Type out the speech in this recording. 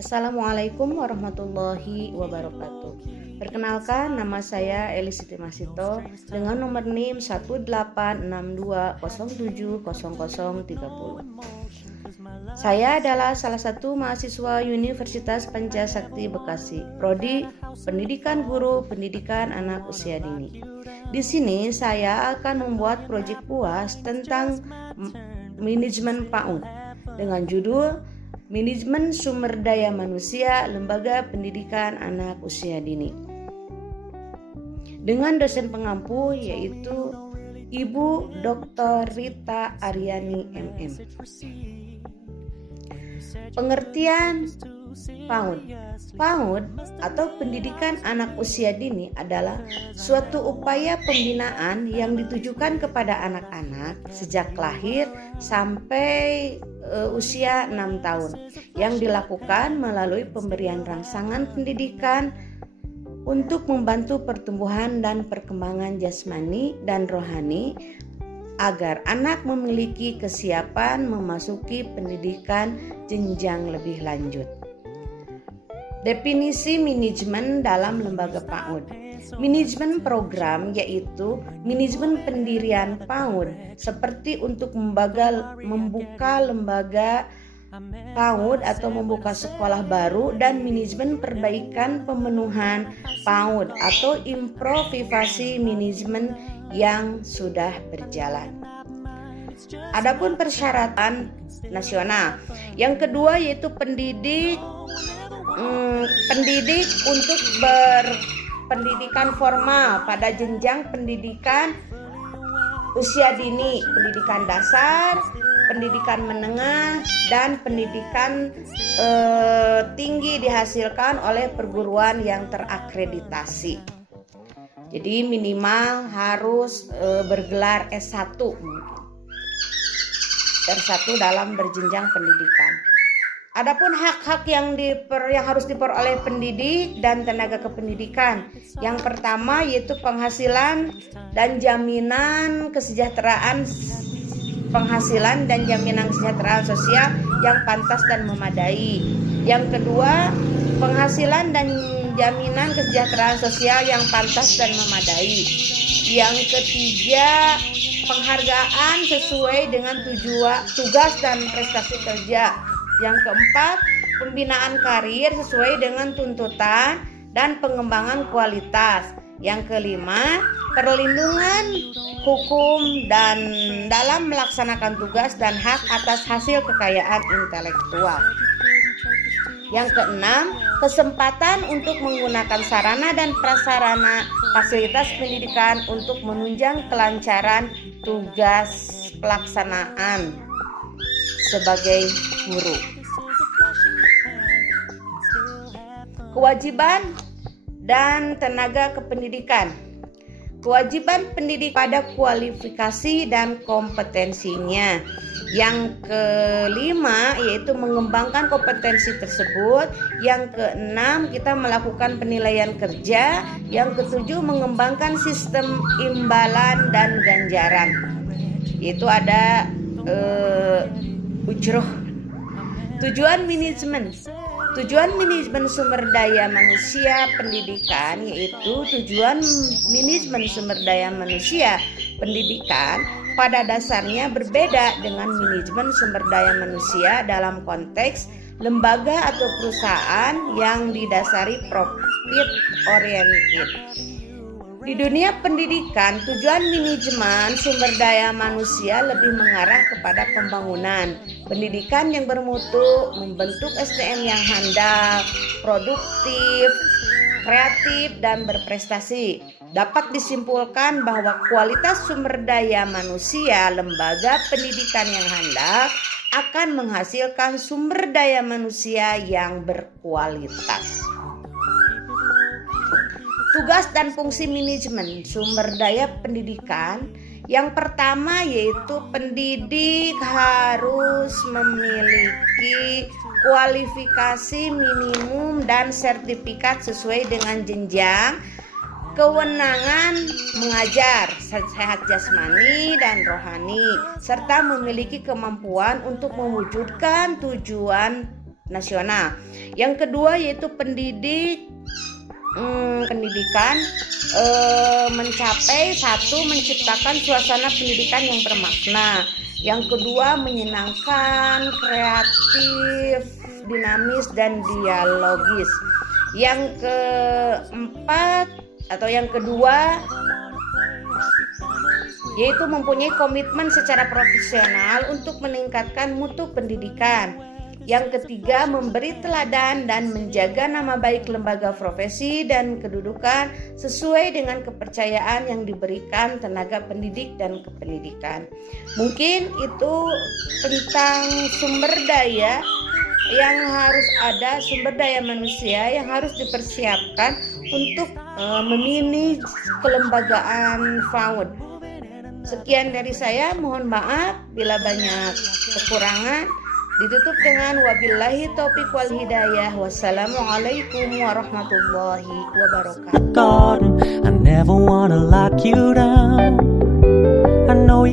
Assalamualaikum warahmatullahi wabarakatuh. Perkenalkan, nama saya Eli Siti Masito dengan nomor NIM 18620700030. Saya adalah salah satu mahasiswa Universitas Pancasakti Bekasi, Prodi Pendidikan Guru Pendidikan Anak Usia Dini. Di sini saya akan membuat proyek UAS tentang manajemen PAUD dengan judul Manajemen Sumber Daya Manusia Lembaga Pendidikan Anak Usia Dini. Dengan dosen pengampu yaitu Ibu Dr. Rita Aryani MM. Pengertian PAUD. PAUD atau pendidikan anak usia dini adalah suatu upaya pembinaan yang ditujukan kepada anak-anak sejak lahir sampai usia 6 tahun yang dilakukan melalui pemberian rangsangan pendidikan untuk membantu pertumbuhan dan perkembangan jasmani dan rohani agar anak memiliki kesiapan memasuki pendidikan jenjang lebih lanjut. Definisi manajemen dalam lembaga PAUD. Manajemen program yaitu manajemen pendirian PAUD seperti untuk membuka lembaga PAUD atau membuka sekolah baru, dan manajemen perbaikan pemenuhan PAUD atau improvisasi manajemen yang sudah berjalan. Adapun persyaratan nasional. Yang kedua yaitu pendidik untuk berpendidikan formal pada jenjang pendidikan usia dini, pendidikan dasar, pendidikan menengah, dan pendidikan tinggi dihasilkan oleh perguruan yang terakreditasi. Jadi minimal harus bergelar S1 dalam berjenjang pendidikan. Adapun hak-hak yang harus diperoleh pendidik dan tenaga kependidikan. Yang pertama yaitu penghasilan dan jaminan kesejahteraan sosial yang pantas dan memadai. Yang kedua, penghasilan dan jaminan kesejahteraan sosial yang pantas dan memadai. Yang ketiga, penghargaan sesuai dengan tugas dan prestasi kerja. Yang keempat, pembinaan karir sesuai dengan tuntutan dan pengembangan kualitas. Yang kelima, perlindungan hukum dan dalam melaksanakan tugas dan hak atas hasil kekayaan intelektual. Yang keenam, kesempatan untuk menggunakan sarana dan prasarana fasilitas pendidikan untuk menunjang kelancaran tugas pelaksanaan sebagai guru. Kewajiban dan tenaga kependidikan. Kewajiban pendidik pada kualifikasi dan kompetensinya. Yang kelima yaitu mengembangkan kompetensi tersebut. Yang keenam, kita melakukan penilaian kerja. Yang ketujuh, mengembangkan sistem imbalan dan ganjaran. Yaitu ada ujroh. Tujuan manajemen sumber daya manusia pendidikan yaitu tujuan manajemen sumber daya manusia pendidikan pada dasarnya berbeda dengan manajemen sumber daya manusia dalam konteks lembaga atau perusahaan yang didasari profit oriented. Di dunia pendidikan, tujuan manajemen sumber daya manusia lebih mengarah kepada pembangunan pendidikan yang bermutu, membentuk SDM yang handal, produktif, kreatif, dan berprestasi. Dapat disimpulkan bahwa kualitas sumber daya manusia lembaga pendidikan yang handal akan menghasilkan sumber daya manusia yang berkualitas. Tugas dan fungsi manajemen sumber daya pendidikan. Yang pertama yaitu pendidik harus memiliki kualifikasi minimum dan sertifikat sesuai dengan jenjang kewenangan mengajar, sehat jasmani dan rohani, serta memiliki kemampuan untuk mewujudkan tujuan nasional. Yang kedua yaitu pendidikan mencapai satu, menciptakan suasana pendidikan yang bermakna. Yang kedua, menyenangkan, kreatif, dinamis, dan dialogis. Yang keempat atau yang kedua yaitu mempunyai komitmen secara profesional untuk meningkatkan mutu pendidikan. Yang ketiga, memberi teladan dan menjaga nama baik lembaga profesi dan kedudukan sesuai dengan kepercayaan yang diberikan tenaga pendidik dan kependidikan. Mungkin itu tentang sumber daya yang harus ada, sumber daya manusia yang harus dipersiapkan untuk memilih kelembagaan FAUD. Sekian dari saya, mohon maaf bila banyak kekurangan. Ditutup dengan wabillahi taufiq wal hidayah. Wassalamualaikum warahmatullahi wabarakatuh. I never wanna lock you down.